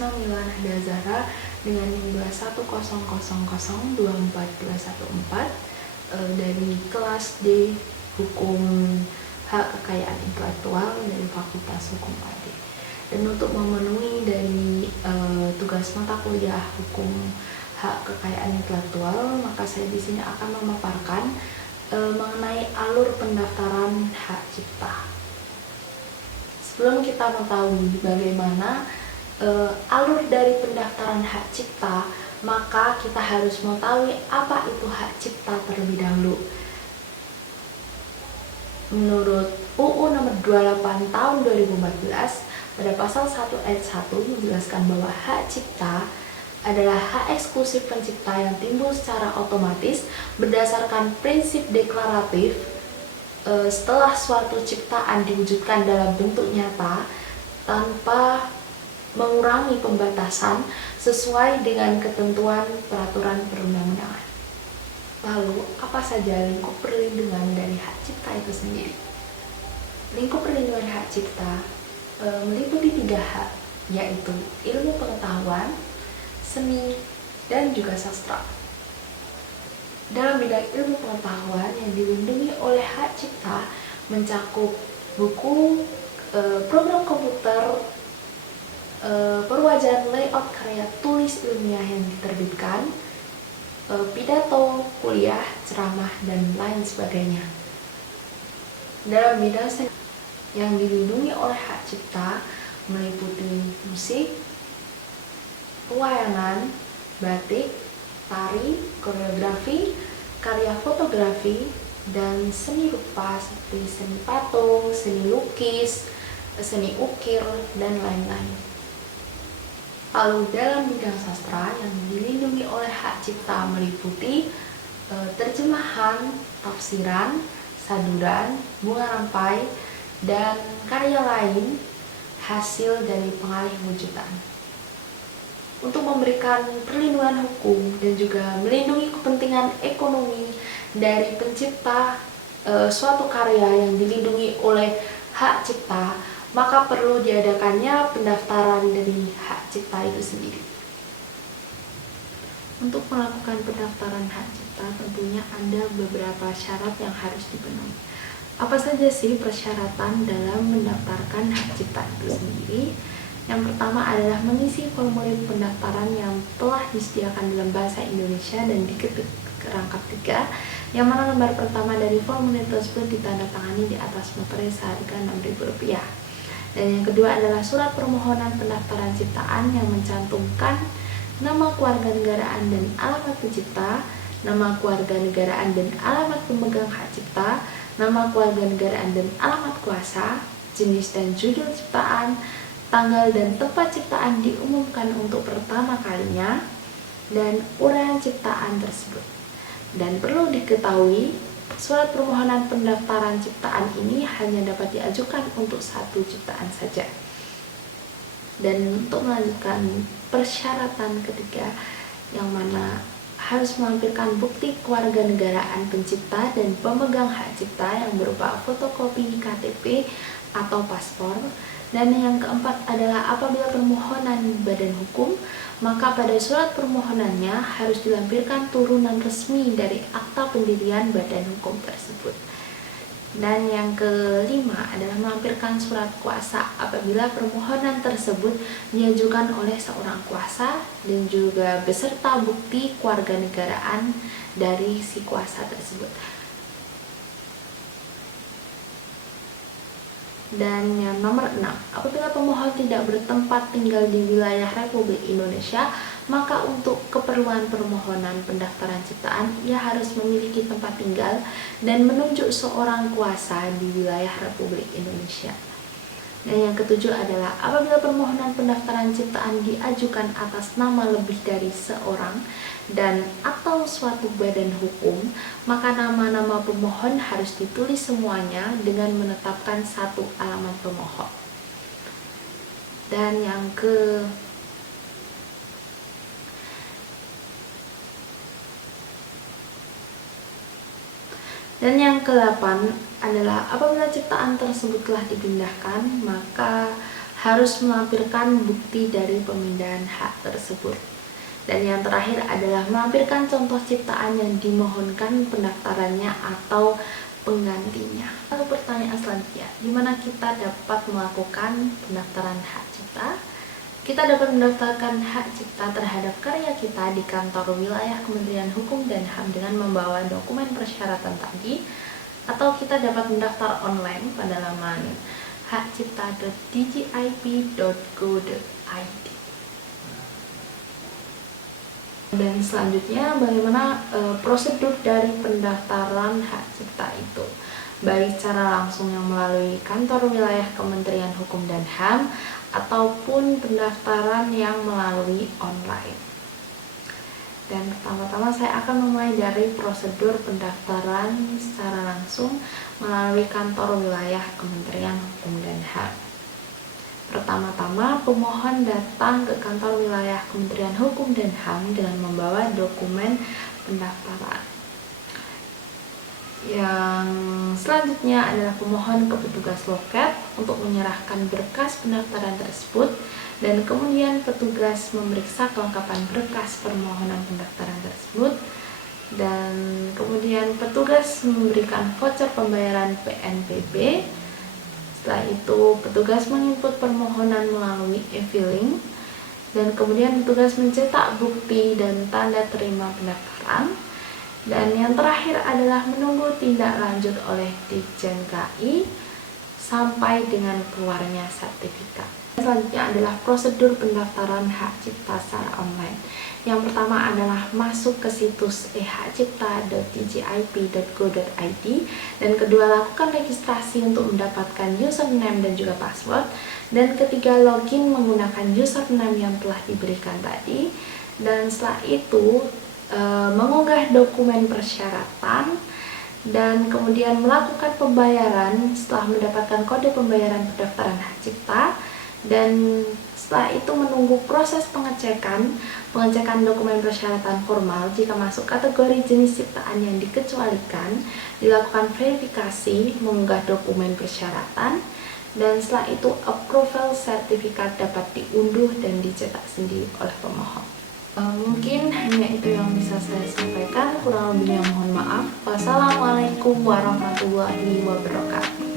Isma Nahda Zahra dengan NIM 21000242214 dari kelas D Hukum Hak Kekayaan Intelektual dari Fakultas Hukum AD. Dan untuk memenuhi dari tugas mata kuliah Hukum Hak Kekayaan Intelektual, maka saya di sini akan memaparkan mengenai alur pendaftaran hak cipta. Sebelum kita mengetahui bagaimana alur dari pendaftaran hak cipta, maka kita harus mengetahui apa itu hak cipta terlebih dahulu. Menurut UU Nomor 28 Tahun 2014, pada pasal 1 ayat 1 menjelaskan bahwa hak cipta adalah hak eksklusif pencipta yang timbul secara otomatis berdasarkan prinsip deklaratif setelah suatu ciptaan diwujudkan dalam bentuk nyata tanpa mengurangi pembatasan sesuai dengan ketentuan peraturan perundang-undangan. Lalu, apa saja lingkup perlindungan dari hak cipta itu sendiri? Lingkup perlindungan hak cipta meliputi 3 hak, yaitu ilmu pengetahuan, seni, dan juga sastra. Dalam bidang ilmu pengetahuan yang dilindungi oleh hak cipta mencakup buku, program komputer, perwajahan layout karya tulis ilmiah yang diterbitkan, pidato, kuliah, ceramah, dan lain sebagainya. Dalam bidang seni yang dilindungi oleh hak cipta meliputi musik, pewayangan, batik, tari, koreografi, karya fotografi, dan seni rupa seperti seni patung, seni lukis, seni ukir, dan lain-lain. Lalu dalam bidang sastra yang dilindungi oleh hak cipta meliputi terjemahan, tafsiran, saduran, bunga rampai, dan karya lain hasil dari pengalih wujudan. Untuk memberikan perlindungan hukum dan juga melindungi kepentingan ekonomi dari pencipta suatu karya yang dilindungi oleh hak cipta, maka perlu diadakannya pendaftaran dari hak cipta itu sendiri. Untuk melakukan pendaftaran hak cipta tentunya ada beberapa syarat yang harus dipenuhi. Apa saja sih persyaratan dalam mendaftarkan hak cipta itu sendiri? Yang pertama adalah mengisi formulir pendaftaran yang telah disediakan dalam bahasa Indonesia dan diketik kerangka 3, yang mana lembar pertama dari formulir tersebut ditandatangani di atas materai seharga Rp6.000. Dan yang kedua adalah surat permohonan pendaftaran ciptaan yang mencantumkan nama kewarganegaraan dan alamat pencipta, nama kewarganegaraan dan alamat pemegang hak cipta, nama kewarganegaraan dan alamat kuasa, jenis dan judul ciptaan, tanggal dan tempat ciptaan diumumkan untuk pertama kalinya, dan uraian ciptaan tersebut. Dan perlu diketahui, surat permohonan pendaftaran ciptaan ini hanya dapat diajukan untuk satu ciptaan saja. Dan untuk melanjutkan persyaratan ketiga, yang mana harus melampirkan bukti kewarganegaraan pencipta dan pemegang hak cipta yang berupa fotokopi KTP atau paspor. Dan yang keempat adalah apabila permohonan badan hukum, maka pada surat permohonannya harus dilampirkan turunan resmi dari akta pendirian badan hukum tersebut. Dan yang kelima adalah melampirkan surat kuasa apabila permohonan tersebut diajukan oleh seorang kuasa dan juga beserta bukti kewarganegaraan dari si kuasa tersebut. Dan yang nomor 6, apabila pemohon tidak bertempat tinggal di wilayah Republik Indonesia, maka untuk keperluan permohonan pendaftaran ciptaan, ia harus memiliki tempat tinggal dan menunjuk seorang kuasa di wilayah Republik Indonesia. Dan yang ketujuh adalah apabila permohonan pendaftaran ciptaan diajukan atas nama lebih dari seorang dan atau suatu badan hukum, maka nama-nama pemohon harus ditulis semuanya dengan menetapkan satu alamat pemohon. Dan yang ke-8 adalah apabila ciptaan tersebut telah dipindahkan, maka harus melampirkan bukti dari pemindahan hak tersebut. Dan yang terakhir adalah melampirkan contoh ciptaan yang dimohonkan pendaftarannya atau penggantinya. Lalu pertanyaan selanjutnya, di mana kita dapat melakukan pendaftaran hak cipta? Kita dapat mendaftarkan hak cipta terhadap karya kita di kantor wilayah Kementerian Hukum dan HAM dengan membawa dokumen persyaratan tadi, atau kita dapat mendaftar online pada laman hakcipta.dgip.go.id. Dan selanjutnya bagaimana prosedur dari pendaftaran hak cipta itu, baik secara langsung yang melalui kantor wilayah Kementerian Hukum dan HAM ataupun pendaftaran yang melalui online. Dan pertama-tama saya akan memulai dari prosedur pendaftaran secara langsung melalui kantor wilayah Kementerian Hukum dan HAM. Pertama-tama, pemohon datang ke kantor wilayah Kementerian Hukum dan HAM dengan membawa dokumen pendaftaran. Yang selanjutnya adalah pemohon ke petugas loket untuk menyerahkan berkas pendaftaran tersebut, dan kemudian petugas memeriksa kelengkapan berkas permohonan pendaftaran tersebut, dan kemudian petugas memberikan voucher pembayaran PNBP. Setelah itu petugas menginput permohonan melalui e-filing, dan kemudian petugas mencetak bukti dan tanda terima pendaftaran. Dan yang terakhir adalah menunggu tindak lanjut oleh Ditjen KI sampai dengan keluarnya sertifikat. Selanjutnya adalah prosedur pendaftaran hak cipta secara online. Yang pertama adalah masuk ke situs ehakcipta.dgip.go.id, dan kedua, lakukan registrasi untuk mendapatkan username dan juga password, dan ketiga, login menggunakan username yang telah diberikan tadi, dan setelah itu mengunggah dokumen persyaratan, dan kemudian melakukan pembayaran setelah mendapatkan kode pembayaran pendaftaran hak cipta, dan setelah itu menunggu proses pengecekan dokumen persyaratan formal. Jika masuk kategori jenis ciptaan yang dikecualikan, dilakukan verifikasi, mengunggah dokumen persyaratan, dan setelah itu approval sertifikat dapat diunduh dan dicetak sendiri oleh pemohon. Mungkin hanya itu yang bisa saya sampaikan, kurang lebihnya mohon maaf. Wassalamualaikum warahmatullahi wabarakatuh.